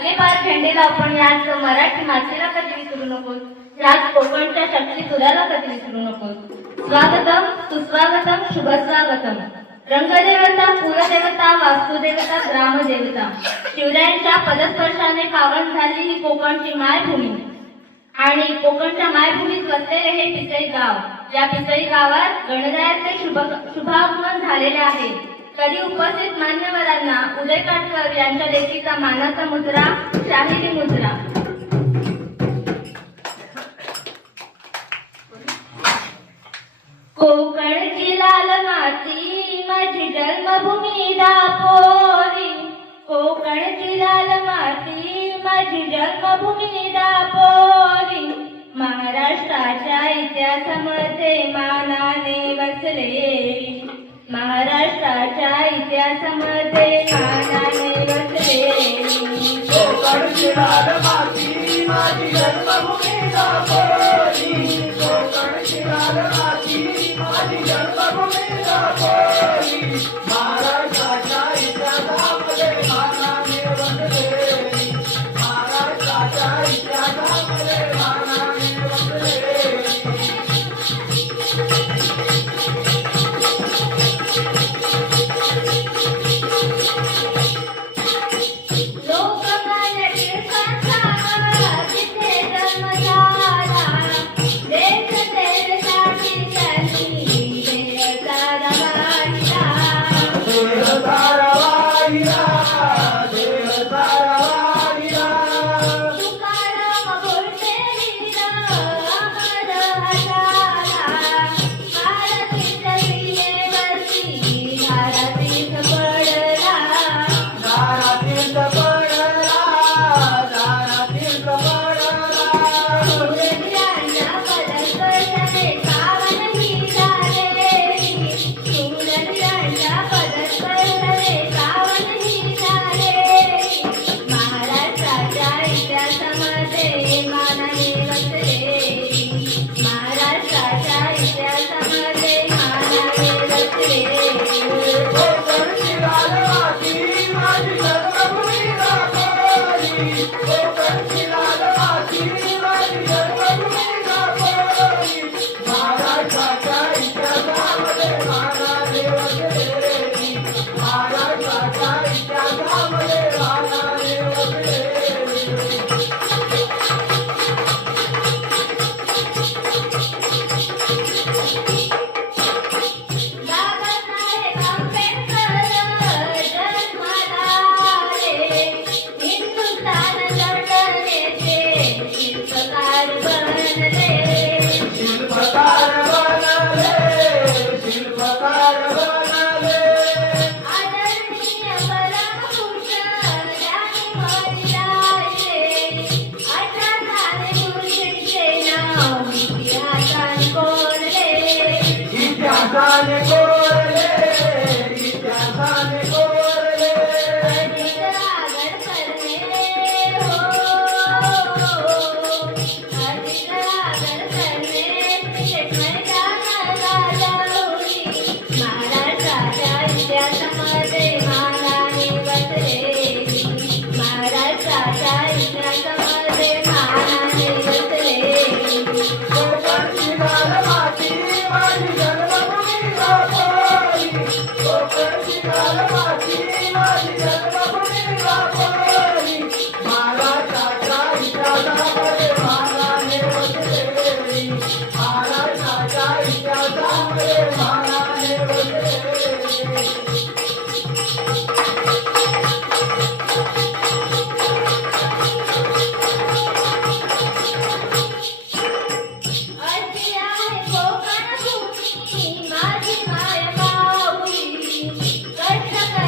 असले पार झेंडेला आपण याच मराठी मातेला कधी विसरू नको याच कोकणच्या शक्ती सुराला कधी विसरू नको स्वागतम सुस्वागतम शुभ स्वागतम रंगदेवता कुलदेवता वास्तुदेवता ग्रामदेवता. शिवरायांच्या पदस्पर्शाने पावन झाली ही कोकणची मायभूमी. आणि कोकणच्या मायभूमीत वसलेले हे पिसई गाव. या पिसई गावात गणरायाचे शुभ शुभागमन झालेले आहे. कधी उपस्थित मान्यवरांना उदय काठकर यांच्या लेखीचा मानाचा मुद्रा शाहिरी मुद्रा. कोकणची लाल माती माझी जन्मभूमी दापोरी. कोकणची लाल माती माझी जन्मभूमी दापोरी. महाराष्ट्राच्या इतिहासामध्ये मानाने बसले महाराष्ट्राच्या इतिहासामध्ये मानाने बसले माती माझी जन्मभूमी दापोली माती माझी जन्मभूमी दापोली दाखवली कोकणची माती माझी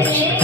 उदय